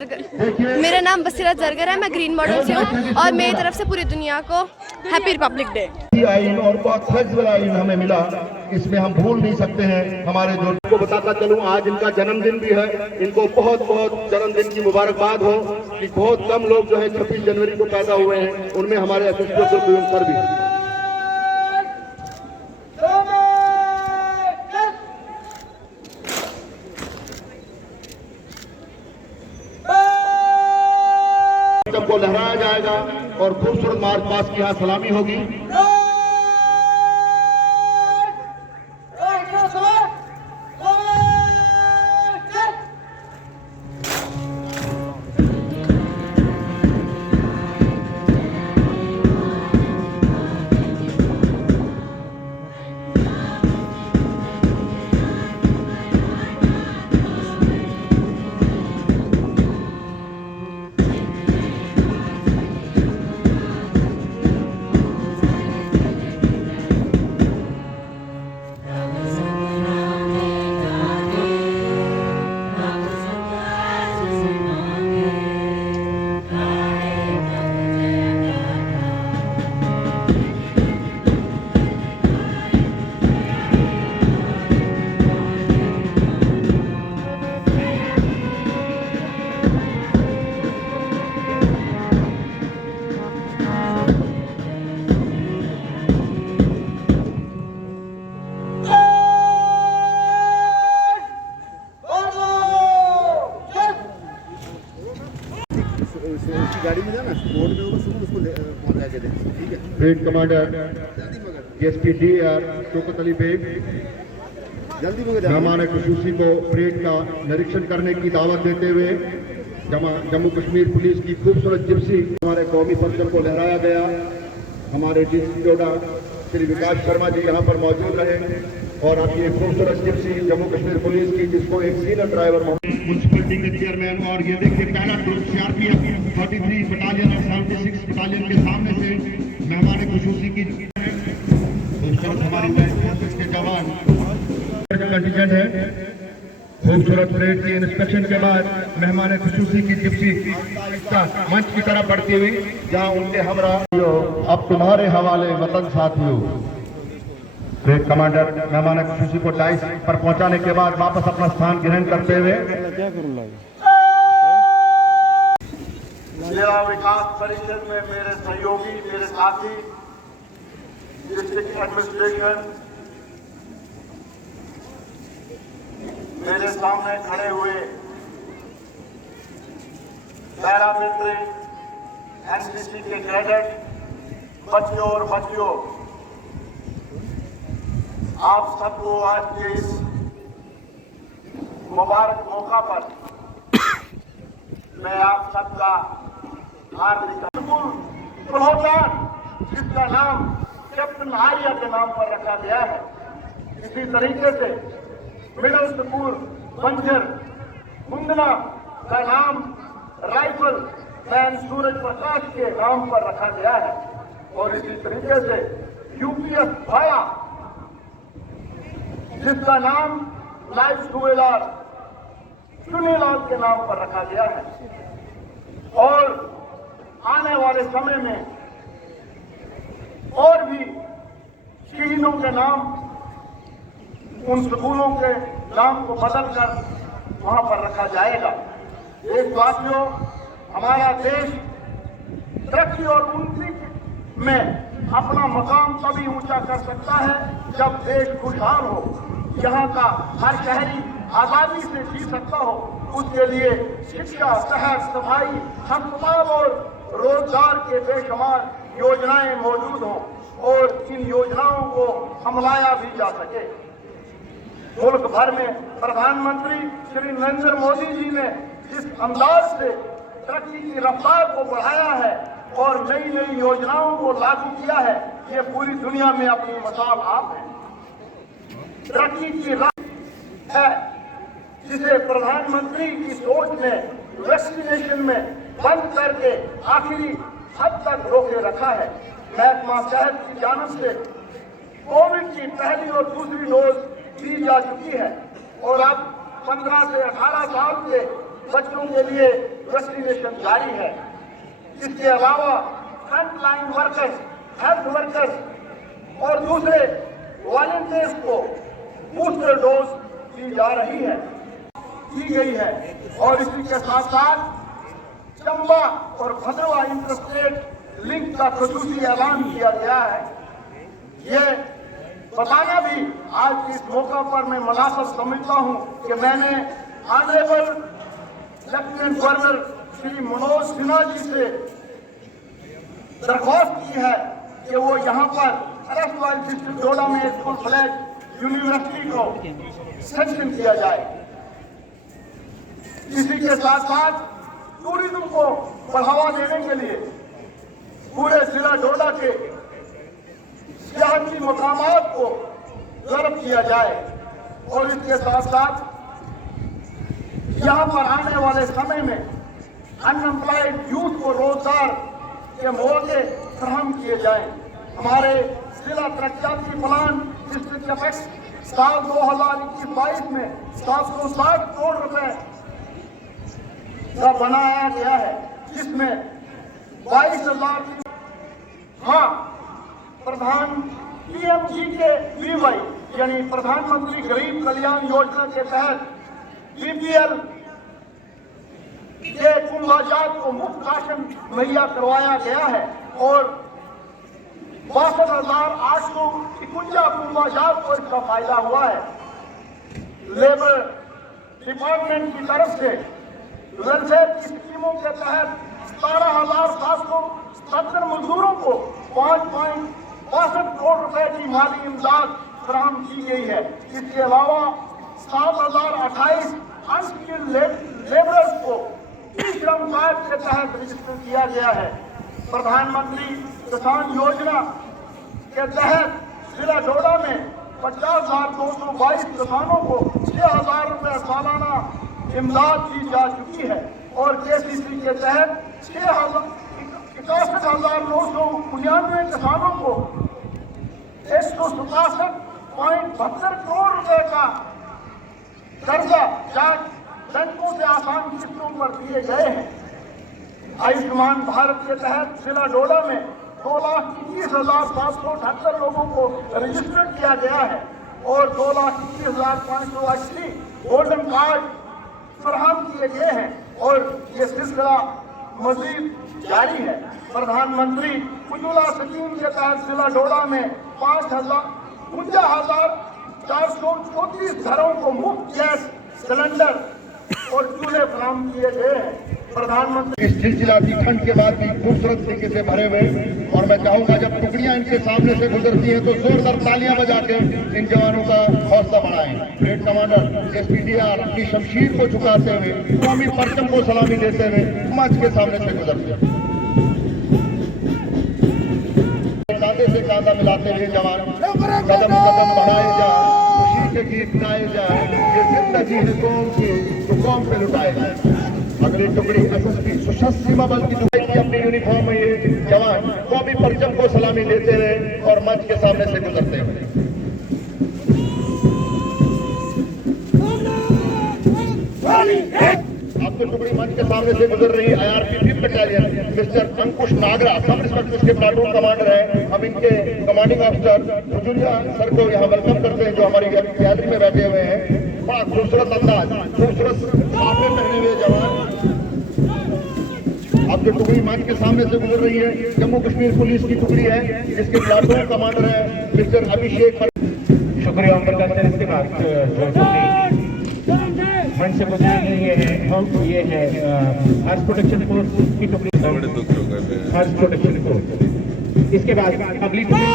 मेरा नाम बसीरत जरगर है, मैं ग्रीन मॉडल से हूँ और मेरी तरफ से पूरी दुनिया को हैप्पी रिपब्लिक डे। आइन और बहुत फ्लेक्सिबल आइन हमें मिला, इसमें हम भूल नहीं सकते हैं। हमारे जो को बताता चलूं, आज इनका जन्मदिन भी है। इनको बहुत बहुत जन्मदिन की मुबारकबाद हो कि बहुत कम लोग जो है 26 जनवरी को पैदा हुए हैं, उनमें हमारे एसोसिएशन सर भी। को लहराया जाएगा और खूबसूरत मार्च पास्ट की यहाँ सलामी होगी। उसकी गाड़ी में जाना, रोड में होगा, सुबह उसको पहुंचा के दे, ठीक है। Brigade commander SP DR Shaukat Ali Beg जल्दी मगर मेहमान खुसूसी को परेड का निरीक्षण करने की दावत देते हुए जम्मू कश्मीर पुलिस की खूबसूरत जिप्सी हमारे कौमी परचम को लहराया गया। हमारे डीसी डोडा श्री विकास शर्मा जी यहाँ पर मौजूद रहे और आपकी एक खूबसूरत जिप्सी जम्मू कश्मीर पुलिस की, जिसको एक सीनियर ड्राइवर म्यूनसिपलिटी के चेयरमैन, और ये देखिए पहला ग्रुप CRPF 33 बटालियन और 76 बटालियन के सामने से मेहमान खुसूसी की खूबसूरत हमारी के जवान कंटीजेंट है। खूबसूरत परेड की इंस्पेक्शन के बाद मेहमान खुसूसी की जिप्सी मंच की तरफ बढ़ती हुई, जहां उनके हमरा अब तुम्हारे हवाले वतन साथियों। ब्रिगेड कमांडर मेहमान खुसूसी को डाइस पर पहुंचाने के बाद वापस अपना स्थान ग्रहण करते हुए जिला विकास परिषद में मेरे सहयोगी, मेरे साथी, डिस्ट्रिक्ट एडमिनिस्ट्रेशन, मेरे सामने खड़े हुए पैरामिलिट्री NCC के कैडेट बच्चों और बच्चियों, आप सबको आज के इस मुबारक मौका पर मैं आप सबका हार्दिक प्रोत्साहन, जिसका नाम कैप्टन आर्या के नाम पर रखा गया है, इसी तरीके से मिडिल स्कूल बंजर मुंदना का नाम राइफल मैन सूरज प्रकाश के नाम पर रखा गया है और इसी तरीके से UPS भाया, जिसका नाम लाइफ सुबेदार चुनीलाल के नाम पर रखा गया है। और आने वाले समय में और भी शहीदों के नाम उन स्कूलों के नाम को बदलकर वहां पर रखा जाएगा। देशवासियों, हमारा देश तरक्की और उन्नति में अपना मकाम तभी ऊंचा कर सकता है जब देश खुशहाल हो, यहाँ का हर शहरी आजादी से जी सकता हो। उसके लिए शिक्षा, सेहत, सफाई, अस्पताल और रोजगार के बेशुमार योजनाएं मौजूद हों और इन योजनाओं को हमलाया भी जा सके। मुल्क भर में प्रधानमंत्री श्री नरेंद्र मोदी जी ने जिस अंदाज से तरक्की की रफ्तार को बढ़ाया है और नई नई योजनाओं को लागू किया है, ये पूरी दुनिया में अपनी मिसाल आप है। तरक्की की राह है जिसे प्रधानमंत्री की सोच ने वैक्सीनेशन में बंद करके आखिरी हद तक रोके रखा है। महकमा सेहत की जानिब से कोविड की पहली और दूसरी डोज दी जा चुकी है और अब 15 से 18 साल के बच्चों के लिए वैक्सीनेशन जारी है। इसके अलावा front line workers, health workers और दूसरे वॉलंटियर्स को बूस्टर डोज दी जा रही है, की गई है। और इसी के साथ साथ चंबा और भद्रवा इंटरस्टेट लिंक का खसूसी ऐलान किया गया है। ये बताना भी आज इस मौका पर मैं मुनासिब समझता हूं कि मैंने honourable lieutenant governor Shri Manoj Sinha ji से दरख्वास्त की है कि वो यहाँ पर अरेस्ट वाइल डिस्ट्रिक्ट डोडा में एक फुल फ्लैग यूनिवर्सिटी को सैंक्शन किया जाए। इसी के साथ साथ टूरिज्म को बढ़ावा देने के लिए पूरे जिला डोडा के सियाहती मकामात को डेवलप किया जाए और इसके साथ साथ यहाँ पर आने वाले समय में अनएम्प्लॉयड यूथ को रोजगार के मौके फराहम किए जाएं। हमारे जिला तरक्याती प्लान डिस्ट्रिक्ट एपेक्स साल 2021-22 में 760 करोड़ रुपए का बनाया गया है, जिसमें 22,000 प्रधान PMGKVY यानी प्रधानमंत्री गरीब कल्याण योजना के तहत BPL के कुंभाजात को मुफ्त राशन मुहैया करवाया गया है और 62,851 कुंभाजात को इसका फायदा हुआ है। लेबर डिपार्टमेंट की तरफ से वेलफेयर की स्कीमों के तहत 17,770 मजदूरों को 5.62 करोड़ रुपए की माली इमदाद फराहम की गई है। इसके अलावा 7,028 अनस्किल्ड लेबरर्स को ई श्रम कार्ड के तहत रजिस्टर किया गया है। प्रधानमंत्री किसान योजना के तहत जिला डोडा में 50,222 किसानों को 6,000 रुपए सालाना इमदाद दी जा चुकी है और KCC के तहत 61,999 किसानों को 167.72 करोड़ रुपए का कर्जा बैंकों से आसान किस्तों पर दिए गए हैं। आयुष्मान भारत के तहत जिला डोडा में 2,21,778 लोगों को रजिस्टर किया गया है और 2,21,580 गोल्डन कार्ड फराहम किए गए हैं और ये सिलसिला मजीद जारी है। प्रधानमंत्री उज्ज्वला स्कीम के तहत जिला डोडा में 52,434 घरों को मुफ्त गैस सिलेंडर और चूल्हे फराहम किए गए हैं। प्रधानमंत्री इस चिलचिलाती ठंड के बाद भी खूबसूरत तरीके से भरे हुए और मैं चाहूंगा जब टुकड़ियां इनके सामने से गुजरती हैं तो जोरदार तालियां बजा के इन जवानों का हौसला बढ़ाएं। ग्रेट कमांडर SPDR अपनी शमशीर को झुकाते हुए कौमी परचम को सलामी देते हुए मंच के सामने से गुजरते हैं। कांधे से कांधा मिलाते हुए जवान कदम कदम बढ़ाए जाए, खुशी के गीत गाए जाए, ये जिंदगी है कौम की तो कौम पे लुटाए जाए। अगली टुकड़ी SSB सशस्त्र सीमा बल की टुकड़ी की अपनी यूनिफॉर्म में ये जवान कौमी परचम को सलामी देते हुए और मंच के सामने से गुजरते हुए अब तो टुकड़ी मंच के सामने से गुजर रही IRP 5th बटालियन मिस्टर अंकुश नागरा सब इंस्पेक्टर इसके प्लाटून कमांडर है। हम इनके कमांडिंग ऑफिसर जुलिया सर को यहाँ वेलकम करते हैं जो हमारी गैलरी में बैठे हुए हैं। बड़ा खूबसूरत अंदाज, खूबसूरत साफे पहने हुए जवान अब जो टुकड़ी मंच के सामने से गुजर रही है जम्मू कश्मीर पुलिस की टुकड़ी है जिसके प्लाटून कमांडर है मिस्टर अभिषेक। शुक्रिया उनका करते हैं। इसके बाद मंच से गुजरने ये है अर्थ प्रोटेक्शन फोर्स की टुकड़ी, अर्थ प्रोटेक्शन फोर्स। इसके बाद अगली टुकड़ी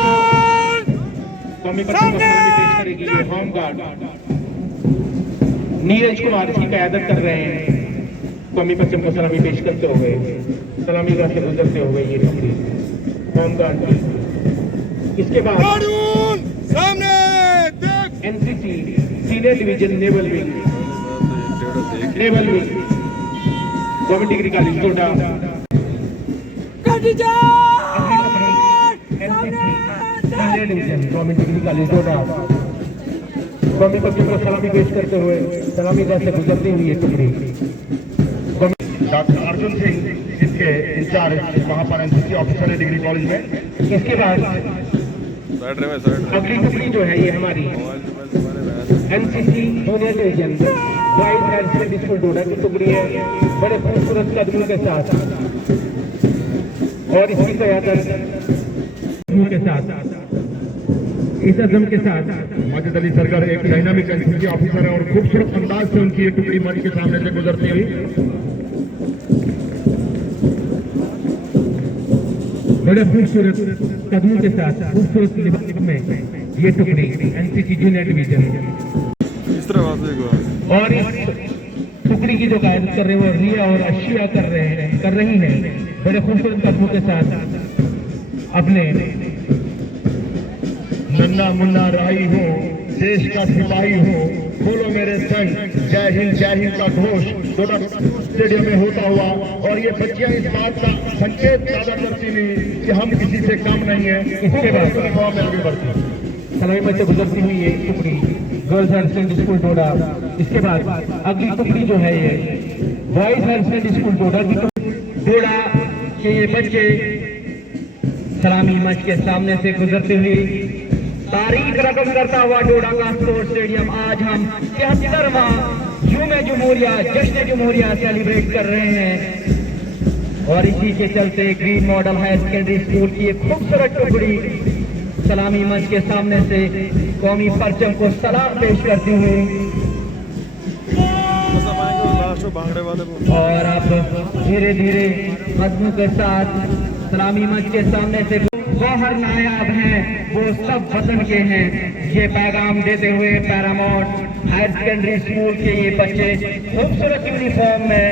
कौमी परचम को पेश करेगी ये होम गार्ड नीरज कुमार जी क़यादत कर रहे हैं। कौमी परचम को सलामी पेश करते हुए सलामी गाह से गुजरते हुए ये टुकड़ी होम गार्ड की। इसके बाद NCC senior division naval wing government degree college Doda senior division government degree college Doda कौमी परचम को सलामी पेश करते हुए सलामी गाह से गुजरती हुई ये टुकड़ी डॉक्टर अर्जुन सिंह इसके इंचार्ज वहाँ पर एनसीसी ऑफिसर है डिग्री कॉलेज में। इसके बाद अगली टुकड़ी जो है ये हमारी NCC junior division boys higher secondary school Doda की टुकड़ी है, बड़े खूबसूरत कदमों के साथ और इसकी क़यादत के साथ इस अज़म के साथ माजिद अली सरकार एक डायनामिक एनसीसी ऑफिसर है और खूबसूरत अंदाज से उनकी ये टुकड़ी मंच के सामने से गुजरती हुई बड़े खूबसूरत कदमों के साथ खूबसूरत लिबास में ये टुकड़ी एनसीसी जूनियर डिवीजन और इस टुकड़ी की जो कायदत कर रहे हैं वो रिया और अशिया कर रही हैं बड़े खूबसूरत कदमों के साथ अपने नन्ना मुन्ना राही हो, देश का सिपाही हो, बोलो मेरे संग जय हिंद का घोष डोडा स्टेडियम में होता हुआ। और ये बच्चियां इस बात का संकेत पैदा करती हुई कि हम किसी से कम नहीं है, इसके बाद यूनिफॉर्म में आगे बढ़ती सलामी मंच से गुजरती हुई ये टुकड़ी गर्ल्स हायर सेकेंडरी स्कूल डोडा। इसके बाद अगली टुकड़ी जो है ये boys higher secondary school Doda की डोडा के ये बच्चे सलामी मंच के सामने से गुजरते हुए तारीख रकम करता हुआ डोडा का स्पोर्ट्स स्टेडियम आज हम 73वां यूम जमहूरिया जश्न जमहूरिया सेलिब्रेट कर रहे हैं। और इसी के चलते green model higher secondary school की एक खूबसूरत टुकड़ी सलामी मंच के सामने से कौमी परचम को सलाम पेश करती हुई और अब धीरे धीरे कदमों के साथ सलामी मंच के सामने से बाहर नायाब हैं वो सब वतन के हैं। ये पैगाम देते हुए पैरामाउंट हायर सेकेंडरी स्कूल के ये बच्चे खूबसूरत यूनिफॉर्म में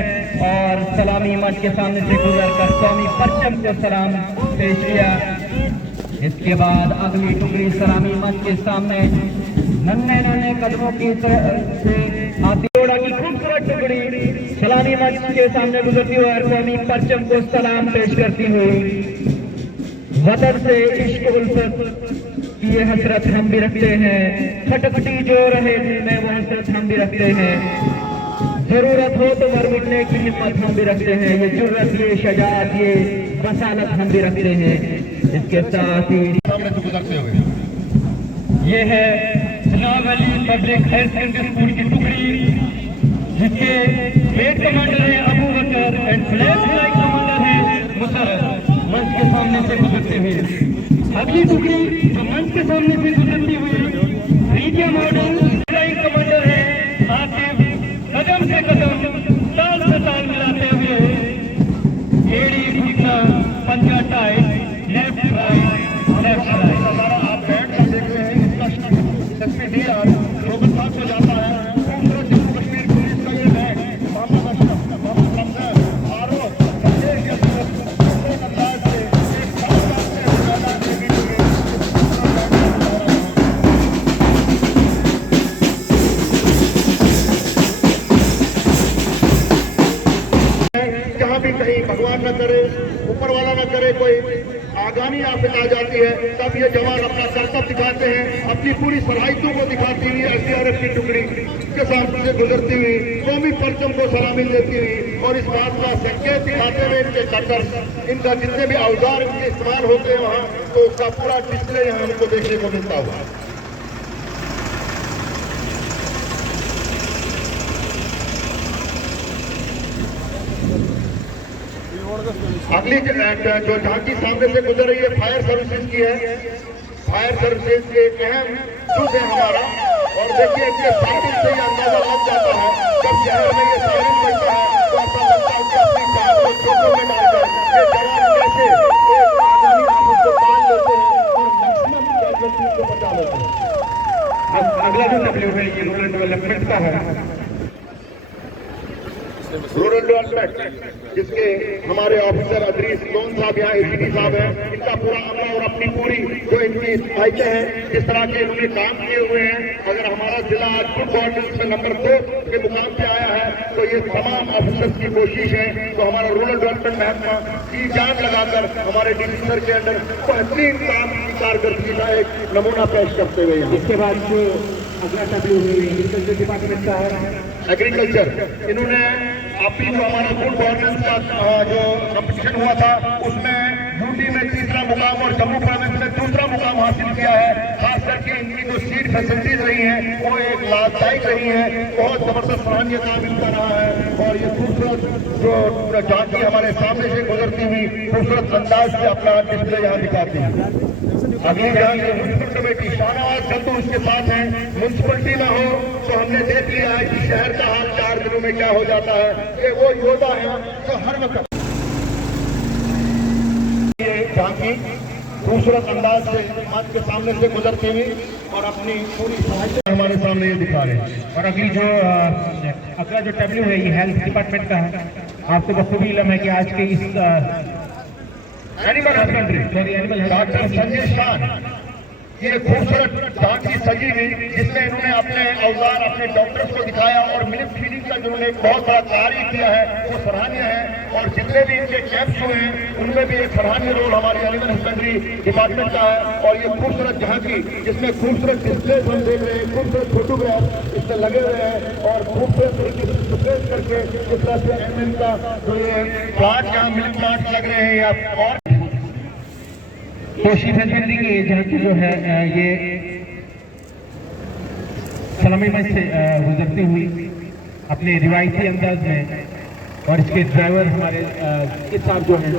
और सलामी मंच के सामने से गुजरकर कौमी परचम को सलाम पेश किया। इसके बाद अगली टुकड़ी सलामी मंच के सामने नन्हे नन्हे कदमों की से आती डोडा की खूबसूरत टुकड़ी सलामी मंच के सामने गुजरती हुई और कौमी परचम को सलाम पेश करती हुई वतन से इश्क उल्फत की ये हसरत हम भी रखते हैं, खटखटी जो रहे दिल में वो हसरत हम भी रखते हैं, जरूरत हो तो मर मिटने की हिम्मत हम भी रखते हैं, ये जुर्रत ये शजात ये बसालत हम भी रखते हैं। इसके साथ ही गुजरते हुए ये है जनाब Ali public higher secondary school की टुकड़ी जिसके हेड कमांडर है Abu Bakr and flag flight commander है मुशर्रफ मंच के सामने से गुजरते हुए। अगली टुकड़ी जो मंच के सामने से गुजरती हुई रीजिया मॉडल फ्लाइट कमांडर है आसिफ कदम से कदम ताल से ताल मिलाते हुए एड़ी घुटना पंजा टाइट लेफ्ट राइट आप बैठ कर देख रहे हैं इसका SPDR लोगों साथ हो जाता है। जम्मू कश्मीर पुलिस का ये है कहीं भगवान न करे ऊपर वाला न करे कोई आगामी आफत आ जाती है तब ये जवान अपना कर्तव्य दिखाते हैं, अपनी पूरी सलाहियतों को दिखाती हुई SDRF की टुकड़ी के सामने से गुजरती हुई कौमी परचम को सलामी देती हुई और इस बात का संकेत दिखाते हुए इनके कटर इनका जितने भी औजार इनके इस्तेमाल होते हैं वहाँ तो उसका पूरा डिस्प्ले यहाँ हमको देखने को मिलता हुआ। अगली जो झांकी सामने से गुजर रही है फायर सर्विसेज की है। फायर सर्विसेज के एक अहम जुज है हमारा और देखिए इनके साइकिल से ही अंदाजा लग जाता है जब शहर में ये सायरन बजता है तो ऐसा लगता है कि अपनी जान को जोखिम में डालकर ये जवान कैसे एक आगामी आफत को पाल लेते हैं और मैक्सिमम कैजुअल्टीज को बचा लेते हैं। अगला जो डब्ल्यू है ये रूरल डेवलपमेंट का है। रूरल डेवलपमेंट जिसके हमारे ऑफिसर अदरीस लोन साहब यहाँ ACD साहब हैं, इनका पूरा अमला और अपनी पूरी जो इनकी सिफारिशें हैं जिस तरह के इन्होंने काम किए हुए हैं। अगर हमारा जिला आज गुड गवर्नेंस में नंबर 2 के मुकाम पे आया है तो ये तमाम ऑफिसर्स की कोशिश है। तो हमारा रूरल डेवलपमेंट महकमा की जान लगाकर हमारे DC सर के अंदर बेहतरीन काम की कारकर्दगी का एक नमूना पेश करते हुए यहाँ इसके बाद जो अगला डब्ल्यू है एग्रीकल्चर डिपार्टमेंट का है। एग्रीकल्चर इन्होंने अभी जो हमारा गुड गवर्नेंस का जो कंपटीशन हुआ था उसमें यूपी में तीसरा मुकाम और जम्मू प्रोविंस में दूसरा मुकाम हासिल किया है। खास करके इनकी जो सीट फैसिलिटीज रही हैं वो एक लाभदायक रही है, बहुत जबरदस्त सराहनीय काम इनका रहा है। और ये खूबसूरत जो झांकी हमारे सामने से गुजरती हुई खूबसूरत अंदाज से अपना डिस्प्ले यहाँ दिखाती है। अगली यहाँ की म्यूनसिपल कमेटी शाहनवाज संधू इसके साथ है। म्यूनसिपलिटी ना हो तो हमने देख लिया है कि शहर का हाल 4 दिनों में क्या हो जाता है। ये वो योद्धा है जो हर वक्त ये झांकी खूबसूरत अंदाज से समाज के सामने से गुजरती हुई और अपनी पूरी सहायता हमारे सामने ये दिखा रहे हैं। और अगली जो अगला जो टैब्लू है ये हेल्थ डिपार्टमेंट का है। आपको बखूबी इल्म है कि आज के इस animal husbandry doctor Sanjay Shah ये खूबसूरत झांकी सजी हुई जिसमें इन्होंने अपने औजार अपने डॉक्टर्स को दिखाया और मिल्क फीडिंग का जिन्होंने एक बहुत बड़ा कार्य किया है वो सराहनीय है। और जितने भी इनके कैंप्स हुए हैं उनमें भी एक सराहनीय रोल हमारी एनिमल हस्बेंड्री डिपार्टमेंट का है। और ये खूबसूरत झांकी जिसमें खूबसूरत डिस्प्ले हम देख रहे हैं, खूबसूरत फोटोग्राफ इसमें लगे हुए हैं और खूबसूरत तरीके से डिस्प्ले करके जिस तरह से एनिमल का जो ये प्लांट यहाँ मिल्क प्लांट लग रहे हैं या और तो शीफ हस्बेंड्री की झांकी जो है ये सलामी मंच से गुजरती हुई अपने रिवायती अंदाज में, और इसके ड्राइवर हमारे इस साहब जो हैं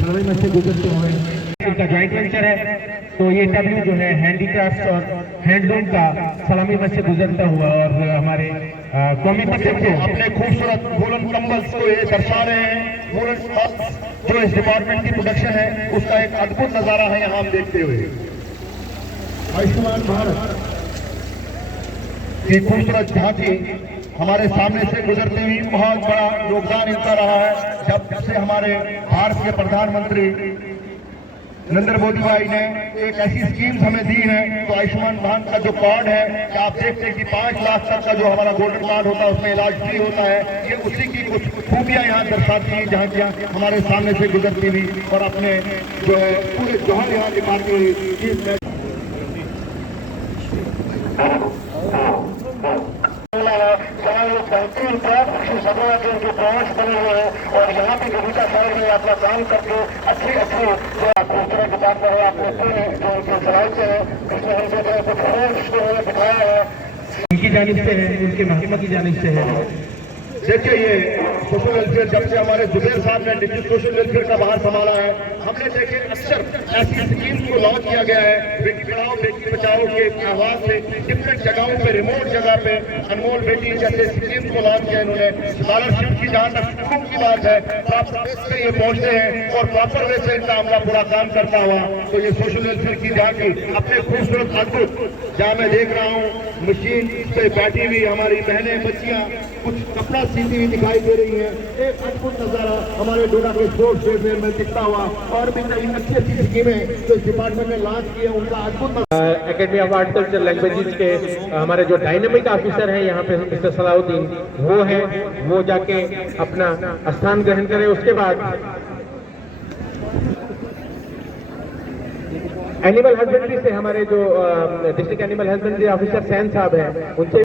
सलामी मंच से गुजरते हुए इनका जॉइंट वेंचर है। तो ये टैब्लू जो है हैंडीक्राफ्ट और हैंडलूम का सलामी मंच से गुजरता हुआ और हमारे कौमी पत्ते को अपने खूबसूरत वूलन कंबल्स को ये दर्शा रहे हैं। वूलन जो इस डिपार्टमेंट की प्रोडक्शन है उसका एक अद्भुत नजारा है यहाँ हम देखते हुए। आयुष्मान भारत की खूबसूरत झांकी हमारे सामने से गुजरती हुई बहुत बड़ा योगदान इनका रहा है। जब से हमारे भारत के प्रधानमंत्री नरेंद्र मोदी भाई ने एक ऐसी स्कीम्स हमें दी है तो आयुष्मान भारत का जो कार्ड है कि आप देखते हैं कि 5 लाख तक का जो हमारा गोल्डन कार्ड होता है उसमें इलाज फ्री होता है। ये उसी की कुछ खूबियां यहाँ दर्शाती हैं जहाँ हमारे सामने से गुजरती हुई और अपने जो है पूरे जौहर यहाँ दिखाती हुई बेहतरीन सभा के उनके प्रयास बने हुए हैं और यहाँ पे कविता साहब ने अपना काम करके अच्छी खूबसूरत किताब पर अपने पूरे जो उनके सलाहियत है उसमें हमसे जो कुछ रोज उन्होंने दिखाया है उनकी जानिब से है, उनके महकमा की जानिब से है। देखिए ये सोशल वेलफेयर जब से हमारे जुबेर साहब ने डिस्ट्रिक्ट सोशल वेलफेयर का बाहर संभाला है हमने देखे अक्सर ऐसी स्कीम्स को लॉन्च किया गया है। बेटी पढ़ाओ बेटी बचाओ के आवाज से डिफरेंट जगहों पे रिमोट जगह पे अनमोल बेटी जैसे स्कीम्स को लॉन्च किया इन्होंने। स्कॉलरशिप की जहाँ तक खूब की बात है प्रॉपर वे से ये पहुंचते हैं और प्रॉपर वे से इनका अमला पूरा काम करता हुआ तो ये सोशल वेलफेयर की झांकी अपने खूबसूरत अद्भुत जहाँ मैं देख रहा हूँ मशीन पे बैठी हुई हमारी बहनें बच्चियां कुछ कपड़ा सीधी हुई दिखाई दे रही है। एक अद्भुत नजारा हमारे डोडा के स्पोर्ट्स डे में दिखता हुआ और भी नई अच्छी अच्छी स्कीमें जो इस डिपार्टमेंट ने लॉन्च की है उनका अद्भुत academy of art culture languages के हमारे जो डायनेमिक ऑफिसर हैं यहाँ पे मिस्टर सलाउद्दीन वो है, वो जाके अपना स्थान ग्रहण करें। उसके बाद एनिमल हस्बेंड्री से हमारे जो district animal husbandry officer Sain साहब हैं उनसे